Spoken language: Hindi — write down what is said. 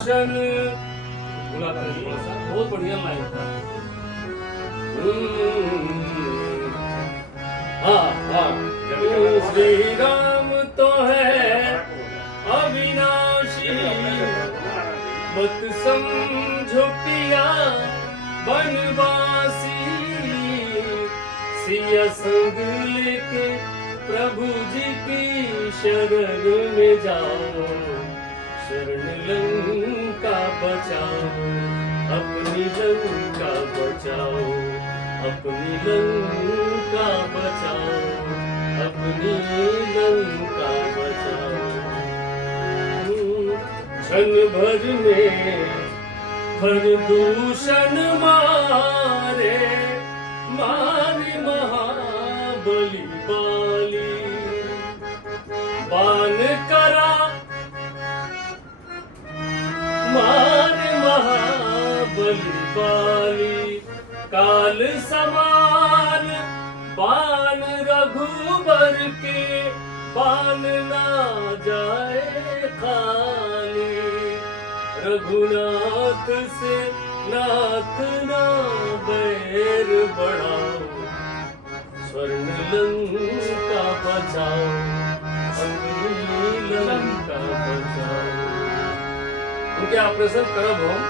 बोला था थोड़ा सा, बहुत बढ़िया लाइन था। हाँ हाँ, श्री राम तो है अविनाशी, मत समझो पिया बनवासी। सिया संग लेके प्रभु जी की शरण में जाओ, शरण लंका बचाओ, अपनी लंका बचाओ, अपनी लंका बचाओ, अपनी लंका बचाओ। क्षण भर में प्रदूषण मारे, मारी महाबली बाली। बान करा मार महाबली बाली, काल समान बान रघुबर के, बान ना जाए खाली। रघुनाथ से नाथ ना बैर बढ़ाओ, स्वर्ण लंका बचाओ, अपनी लंका बचाओ। उनके ऑपरेशन करब हम।